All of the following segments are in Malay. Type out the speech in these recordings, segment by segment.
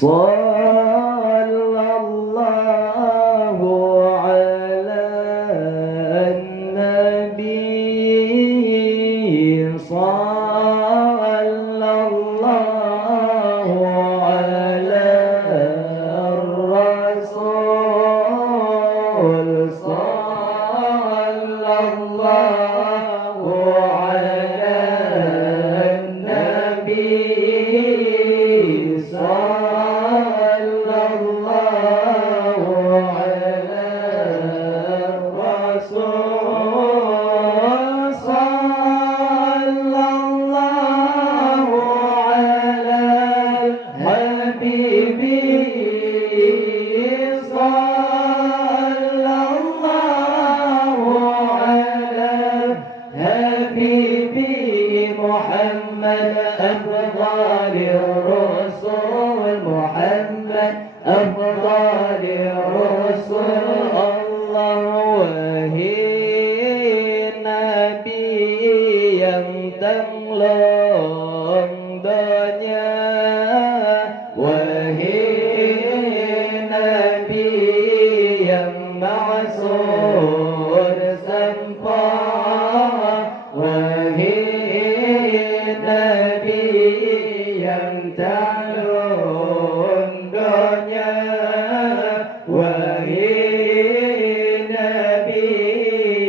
صلى الله على النبي صلى الله على الرسول صلى الله على النبي صلى الله على الرسول صلى الله على الحبيب صلى الله على الحبيب محمد أفضل الرسل محمد أفضل الرسل الله وهي نبي yang tenggelam dunia wahai nabi yang maksud sempurna wahai nabi yang tanggung dunia wahai nabi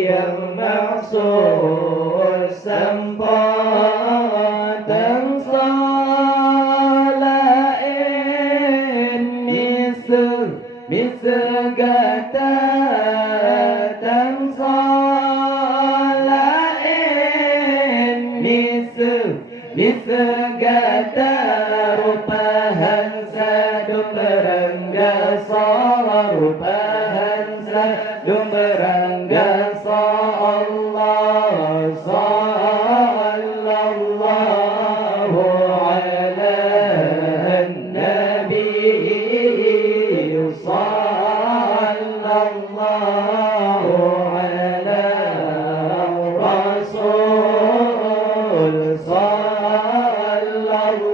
yang maksud sempurna dan salain misgata dan salain misgata rupahan sadumberangga sala rupahan sadumberangga Allah sallallahu ala nabi sallallahu ala rasul sallallahu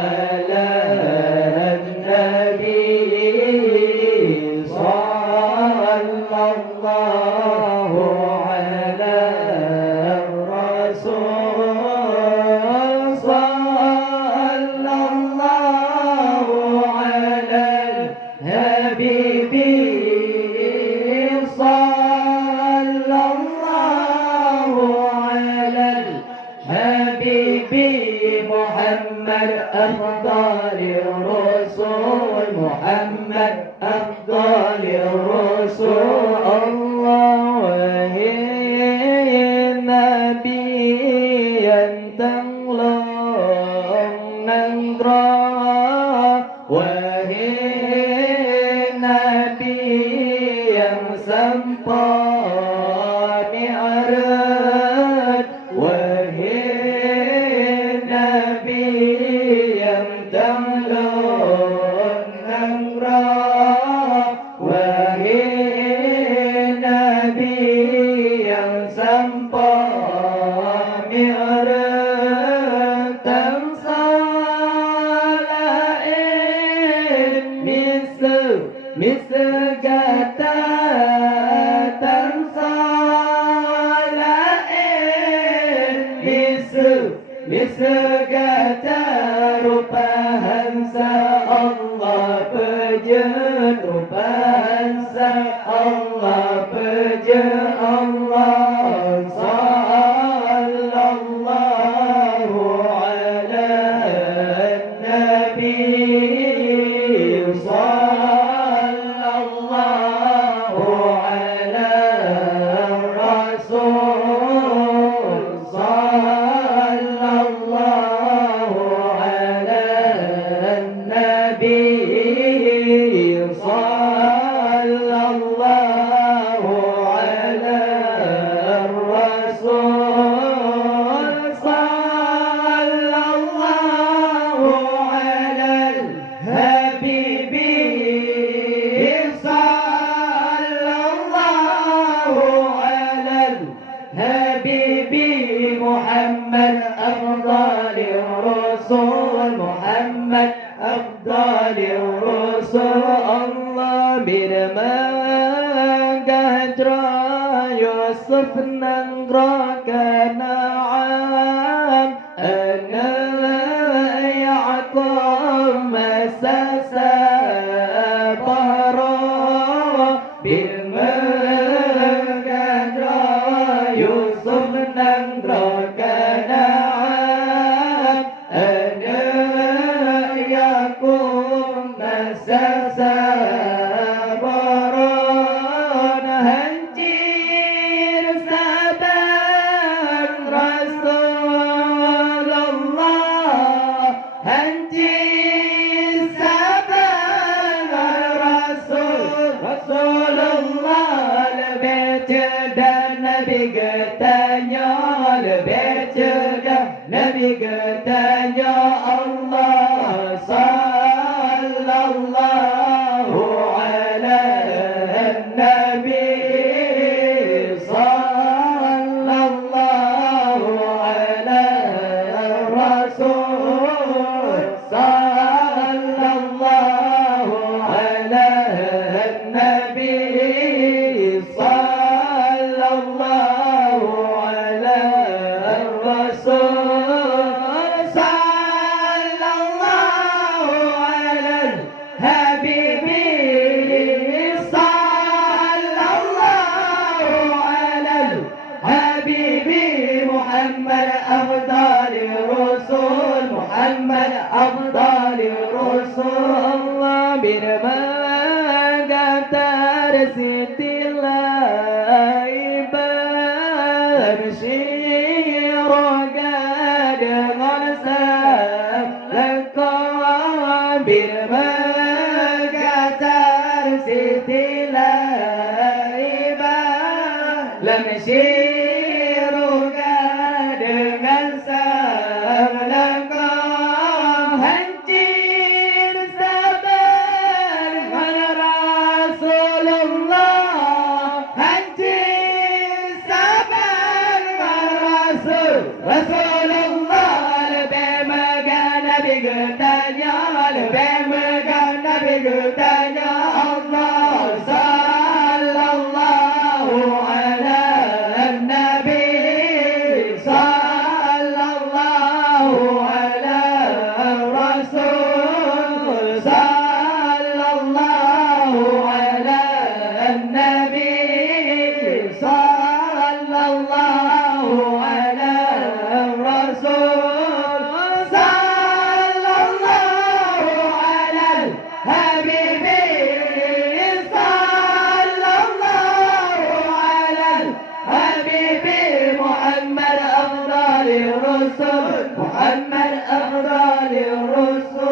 ala nabi sallallahu ala rasul sallallahu ala habibi sallallahu ala habibi Muhammad أفضل الرسل محمد أفضل الرسل الله وهي نبي tenggelam nandra wahai nabi yang sampai mi'raj wahai nabi yang tenggelam nandra wahai nabi yang sampai mi'raj tamsalain misgata tamsalain misgata rupahan sa Allah puja rupahan sa Allah puja Allah sallallahu ala nabi sallallahu ala rasul sallallahu ala nabi sallallahu ala rasul sallallahu ala habibi sallallahu ala habibi Muhammad أفضل الرسل محمد أفضل الرسل الله بالمجدرا يوسف ننغرا كنعان أنا يعقوب مساس بهرا بالمجدرا يوسف ننغرا كنعان أنا يعقوب مساس بهرا هنجير سبان رسول الله هنجير سبان رسول الله البيت ده نبي قتانيا البيت ده نبي قتانيا الله صلى الله على النبي صلى الله على الرسول صلى الله على النبي صلى الله على الرسول صلى الله على الحبيب صلى الله على الحبيب محمد أفضل الرسل محمد أفضل الرسل الله برمجة ترسيت الله بشير قد غرسان لك برمجة ترسيت الله لمشير قد غرسان لك هنجير سبر من رسول الله هنجير سبر من رسول الله بمجان بقتانيا بمجان بقتانيا الله صلى الله على النبي صلى الله على الرسول صلى الله على النبي صلى الله على الرسول صلى الله على الحبيب صلى الله على الحبيب محمد أفضل الرسل محمد أفضل الرسل